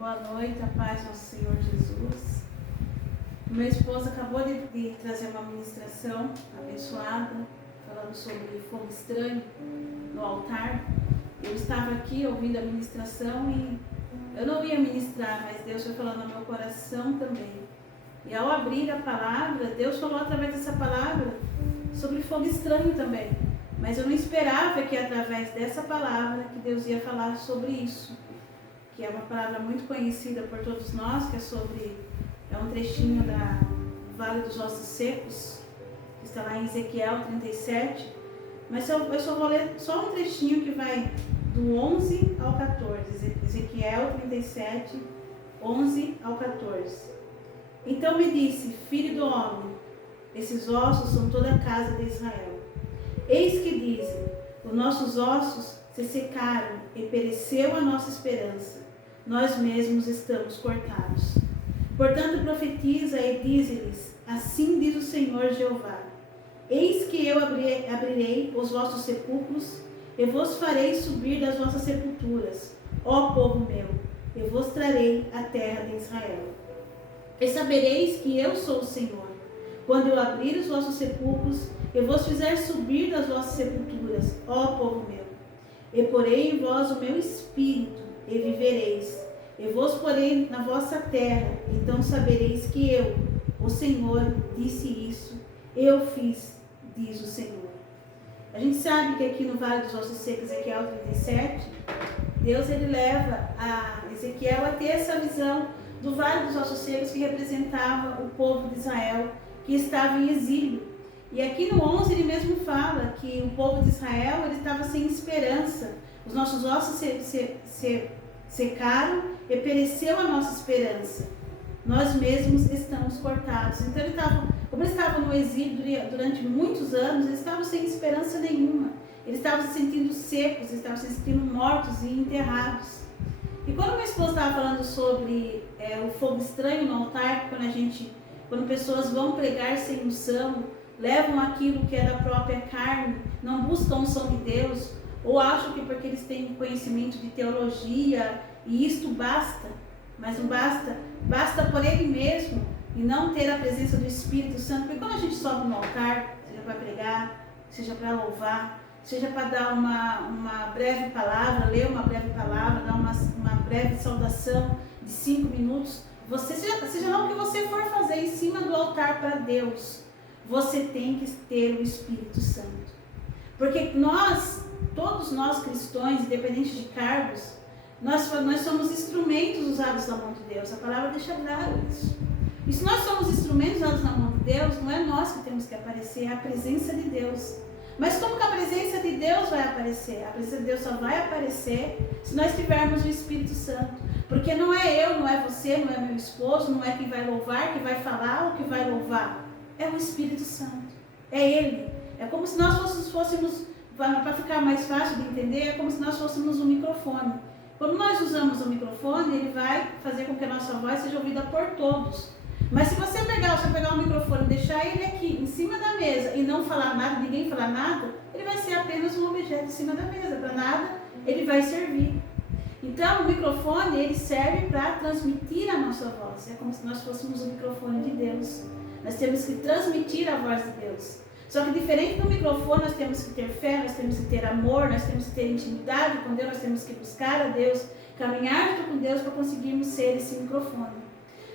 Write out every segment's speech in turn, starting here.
Boa noite, a paz do nosso Senhor Jesus. Meu esposo acabou de trazer uma ministração abençoada, falando sobre fogo estranho no altar. Eu estava aqui ouvindo a ministração e eu não ia ministrar, mas Deus foi falando no meu coração também. E ao abrir a palavra, Deus falou através dessa palavra sobre fogo estranho também. Mas eu não esperava que através dessa palavra que Deus ia falar sobre isso. Que é uma palavra muito conhecida por todos nós, que é um trechinho da Vale dos Ossos Secos, que está lá em Ezequiel 37. Mas eu só vou ler só um trechinho que vai do 11 ao 14. Ezequiel 37, 11 ao 14. Então me disse: filho do homem, esses ossos são toda a casa de Israel. Eis que dizem: os nossos ossos se secaram e pereceu a nossa esperança. Nós mesmos estamos cortados. Portanto, profetiza e dize-lhes: assim diz o Senhor Jeová: eis que eu abrirei os vossos sepulcros e vos farei subir das vossas sepulturas, ó povo meu, e vos trarei a terra de Israel. E sabereis que eu sou o Senhor, quando eu abrir os vossos sepulcros e vos fizer subir das vossas sepulturas, ó povo meu. E porei em vós o meu espírito, e vivereis, e vos porei na vossa terra. Então sabereis que eu, o Senhor, disse isso, eu fiz, diz o Senhor. A gente sabe que aqui no Vale dos Ossos Secos, Ezequiel 37, Deus ele leva a Ezequiel a ter essa visão do Vale dos Ossos Secos, que representava o povo de Israel, que estava em exílio. E aqui no 11 ele mesmo fala que o povo de Israel ele estava sem esperança. Os nossos ossos se secaram e pereceu a nossa esperança. Nós mesmos estamos cortados. Então como eles estavam no exílio durante muitos anos, eles estavam sem esperança nenhuma. Eles estavam se sentindo secos, eles estavam se sentindo mortos e enterrados. E quando meu esposo estava falando sobre o fogo estranho no altar, quando pessoas vão pregar sem unção, levam aquilo que é da própria carne, não buscam a unção de Deus, ou acham que porque eles têm conhecimento de teologia e isto basta, mas não basta, basta por ele mesmo e não ter a presença do Espírito Santo. Porque quando a gente sobe no altar, seja para pregar, seja para louvar, seja para dar uma breve palavra, ler uma breve palavra, dar uma breve saudação de 5 minutos, seja lá o que você for fazer em cima do altar para Deus, você tem que ter o Espírito Santo. Porque todos nós cristãos, independente de cargos, nós somos instrumentos usados na mão de Deus. A palavra deixa claro isso. E se nós somos instrumentos usados na mão de Deus, não é nós que temos que aparecer, é a presença de Deus. Mas como que a presença de Deus vai aparecer? A presença de Deus só vai aparecer se nós tivermos o Espírito Santo. Porque não é eu, não é você, não é meu esposo, não é quem vai louvar, que vai falar ou que vai louvar. É o Espírito Santo. É Ele. É como se nós fôssemos, para ficar mais fácil de entender, é como se nós fôssemos um microfone. Quando nós usamos o microfone, ele vai fazer com que a nossa voz seja ouvida por todos. Mas se você pegar o microfone e deixar ele aqui em cima da mesa e não falar nada, ninguém falar nada, ele vai ser apenas um objeto em cima da mesa. Para nada ele vai servir. Então o microfone ele serve para transmitir a nossa voz. É como se nós fôssemos o microfone de Deus. Nós temos que transmitir a voz de Deus. Só que diferente do microfone, nós temos que ter fé, nós temos que ter amor, nós temos que ter intimidade com Deus, nós temos que buscar a Deus, caminhar junto com Deus para conseguirmos ser esse microfone.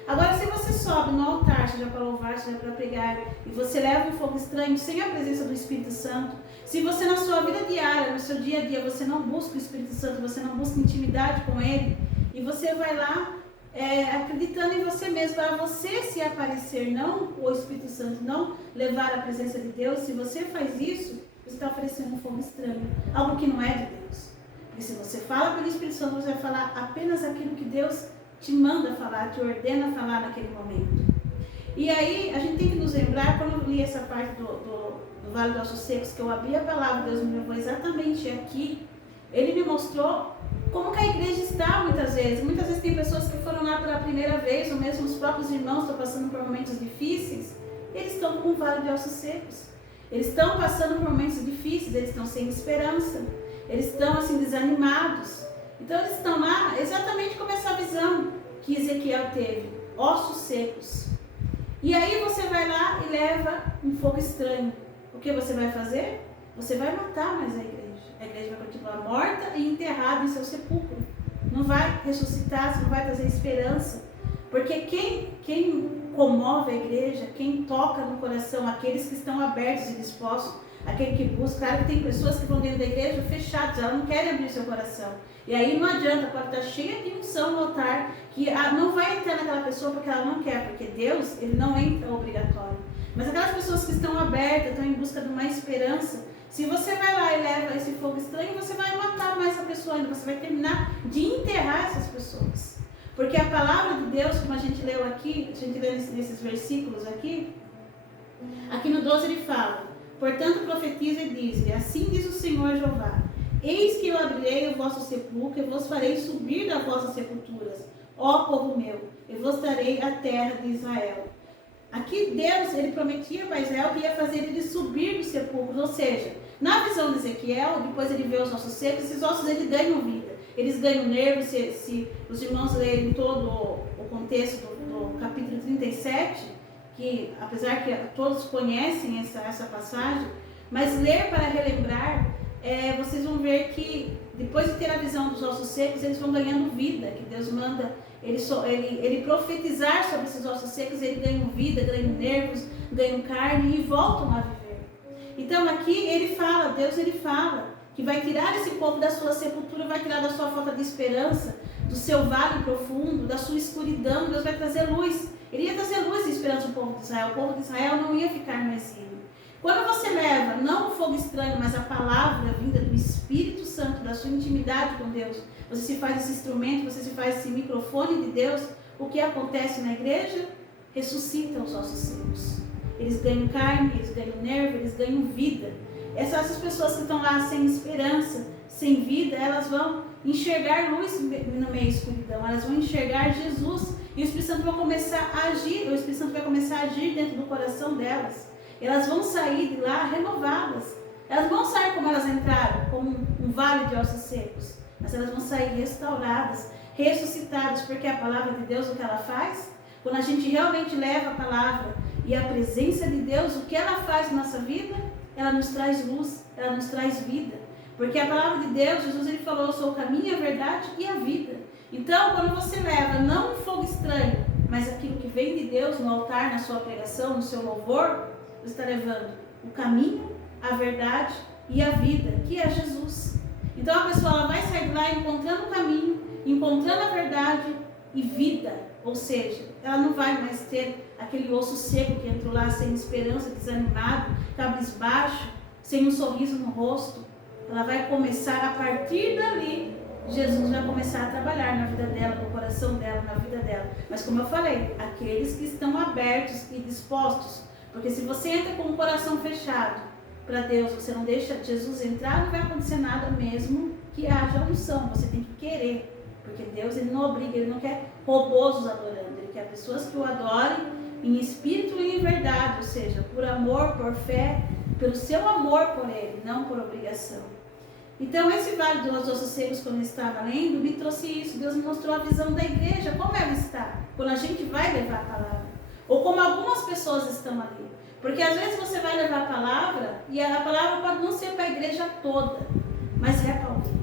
Agora, se você sobe no altar, seja para louvar, seja para pregar, e você leva um fogo estranho sem a presença do Espírito Santo, se você na sua vida diária, no seu dia a dia, você não busca o Espírito Santo, você não busca intimidade com Ele, e você vai lá acreditando em você mesmo, para você se aparecer, não o Espírito Santo, não levar a presença de Deus. Se você faz isso, você está oferecendo um fogo estranho, algo que não é de Deus. Porque se você fala pelo Espírito Santo, você vai falar apenas aquilo que Deus te manda falar, te ordena falar naquele momento. E aí, a gente tem que nos lembrar, quando eu li essa parte do Vale dos Ossos Secos, que eu abri a palavra, Deus me levou exatamente aqui, Ele me mostrou como que a igreja está muitas vezes. Muitas vezes tem pessoas que foram lá pela primeira vez, ou mesmo os próprios irmãos estão passando por momentos difíceis, eles estão com um vale de ossos secos. Eles estão passando por momentos difíceis, eles estão sem esperança, eles estão assim desanimados. Então eles estão lá exatamente como essa visão. que Ezequiel teve, ossos secos. E aí você vai lá e leva um fogo estranho. O que você vai fazer? Você vai matar mais a igreja. A igreja vai continuar morta e enterrada em seu sepulcro. Não vai ressuscitar, você não vai trazer esperança. Porque quem comove a igreja, quem toca no coração, aqueles que estão abertos e dispostos, aquele que busca, claro que tem pessoas que vão dentro da igreja fechadas, elas não querem abrir seu coração. E aí não adianta, pode estar cheia de unção no altar, que não vai entrar naquela pessoa porque ela não quer, porque Deus, ele não entra obrigatório. Mas aquelas pessoas que estão abertas, estão em busca de uma esperança, se você vai lá e leva esse fogo estranho, você vai matar mais essa pessoa ainda, você vai terminar de enterrar essas pessoas. Porque a palavra de Deus, como a gente leu aqui, a gente lê nesses versículos aqui no 12 ele fala: portanto profetiza e diz-lhe, assim diz o Senhor Jeová, eis que eu abrirei o vosso sepulcro e vos farei subir das vossas sepulturas, ó povo meu, e vos darei a terra de Israel. Aqui Deus, ele prometia para Israel que ia fazer ele subir dos sepulcros, ou seja, na visão de Ezequiel, depois ele vê os ossos secos, esses ossos eles ganham vida, eles ganham nervos. Se os irmãos lerem todo o contexto do capítulo 37, que apesar que todos conhecem essa passagem, mas ler para relembrar, vocês vão ver que depois de ter a visão dos ossos secos, eles vão ganhando vida, que Deus manda ele profetizar sobre esses ossos secos, eles ganham vida, ganham nervos, ganham carne e voltam a viver. Então aqui Deus ele fala que vai tirar esse povo da sua sepultura, vai tirar da sua falta de esperança, do seu vale profundo, da sua escuridão. Deus vai trazer luz. Ele ia trazer luz e esperança ao povo de Israel. O povo de Israel não ia ficar no exílio. Quando você leva, não o fogo estranho, mas a palavra vinda do Espírito Santo, da sua intimidade com Deus, você se faz esse instrumento, você se faz esse microfone de Deus, o que acontece na igreja? Ressuscitam os ossos secos. Eles ganham carne, eles ganham nervo, eles ganham vida. Essas pessoas que estão lá sem esperança, sem vida, elas vão enxergar luz no meio da escuridão, elas vão enxergar Jesus, e o Espírito Santo vai começar a agir, o Espírito Santo vai começar a agir dentro do coração delas. Elas vão sair de lá renovadas. Elas vão sair como elas entraram, como um vale de ossos secos, mas elas vão sair restauradas, ressuscitadas, porque a palavra de Deus, o que ela faz? Quando a gente realmente leva a palavra e a presença de Deus, o que ela faz na nossa vida? Ela nos traz luz, ela nos traz vida. Porque a palavra de Deus, Jesus ele falou, eu sou o caminho, a verdade e a vida. Então, quando você leva não um fogo estranho, mas aquilo que vem de Deus no altar, na sua pregação, no seu louvor, você está levando o caminho, a verdade e a vida, que é Jesus. Então a pessoa ela vai sair de lá encontrando o caminho, encontrando a verdade e vida. Ou seja, ela não vai mais ter aquele osso seco que entrou lá sem esperança, desanimado, cabisbaixo, sem um sorriso no rosto. Ela vai começar, a partir dali, Jesus vai começar a trabalhar na vida dela, no coração dela, na vida dela. Mas como eu falei, aqueles que estão abertos e dispostos, porque se você entra com o coração fechado para Deus, você não deixa Jesus entrar, não vai acontecer nada mesmo que haja unção. Você tem que querer. Porque Deus ele não obriga, ele não quer robôs adorando, ele quer pessoas que o adorem em espírito e em verdade, ou seja, por amor, por fé, pelo seu amor por ele, não por obrigação. Então esse vale dos ossos secos, quando eu estava lendo, me trouxe isso. Deus me mostrou a visão da igreja, como ela está, quando a gente vai levar a palavra, ou como algumas pessoas estão ali. Porque às vezes você vai levar a palavra, e a palavra pode não ser para a igreja toda, mas é para alguém.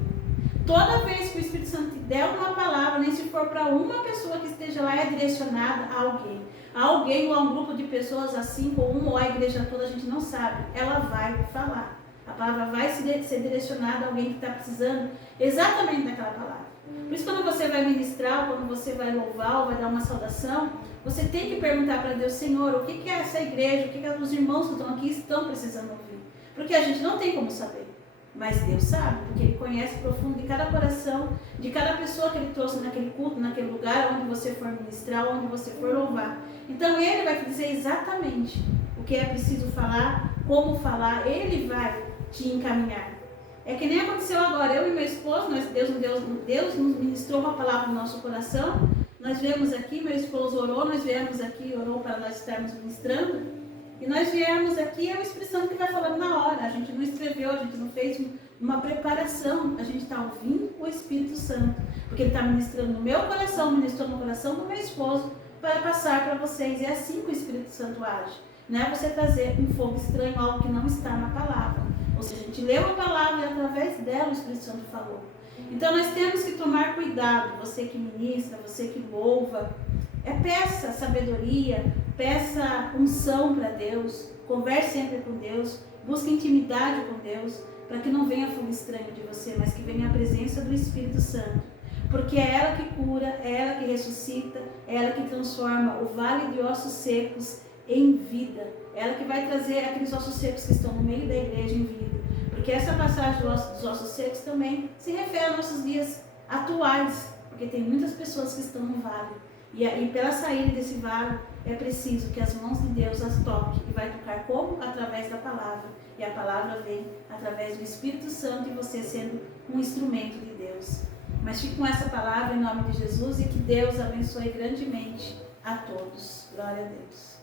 Toda vez que o Espírito Santo te der uma palavra, nem se for para uma pessoa que esteja lá, é direcionada a alguém. A alguém ou a um grupo de pessoas, assim, ou uma ou a igreja toda, a gente não sabe. Ela vai falar. A palavra vai ser direcionada a alguém que está precisando exatamente daquela palavra. Por isso, quando você vai ministrar, quando você vai louvar ou vai dar uma saudação, você tem que perguntar para Deus, Senhor, o que é essa igreja, o que os irmãos que estão aqui estão precisando ouvir? Porque a gente não tem como saber. Mas Deus sabe, porque Ele conhece profundo de cada coração, de cada pessoa que Ele trouxe naquele culto, naquele lugar, onde você for ministrar, onde você for louvar. Então Ele vai te dizer exatamente o que é preciso falar, como falar, Ele vai te encaminhar. É que nem aconteceu agora, eu e meu esposo, Deus nos ministrou uma palavra no nosso coração, nós viemos aqui, meu esposo orou, nós viemos aqui, orou para nós estarmos ministrando. E nós viemos aqui, é o Espírito Santo que vai falando na hora. A gente não escreveu, a gente não fez uma preparação. A gente está ouvindo o Espírito Santo, porque ele está ministrando no meu coração, ministrou no coração do meu esposo, para passar para vocês. É assim que o Espírito Santo age. Não é você trazer um fogo estranho, algo que não está na palavra. Ou seja, a gente leu a palavra e através dela o Espírito Santo falou. Então nós temos que tomar cuidado, você que ministra, você que louva, peça sabedoria, peça unção para Deus, converse sempre com Deus, busque intimidade com Deus, para que não venha fogo estranho de você, mas que venha a presença do Espírito Santo. Porque é ela que cura, é ela que ressuscita, é ela que transforma o vale de ossos secos em vida. É ela que vai trazer aqueles ossos secos que estão no meio da igreja em vida. Porque essa passagem dos ossos secos também se refere aos nossos dias atuais. Porque tem muitas pessoas que estão no vale. E pela saída desse vale, é preciso que as mãos de Deus as toquem. E vai tocar como? Através da palavra. E a palavra vem através do Espírito Santo e você sendo um instrumento de Deus. Mas fique com essa palavra em nome de Jesus e que Deus abençoe grandemente a todos. Glória a Deus.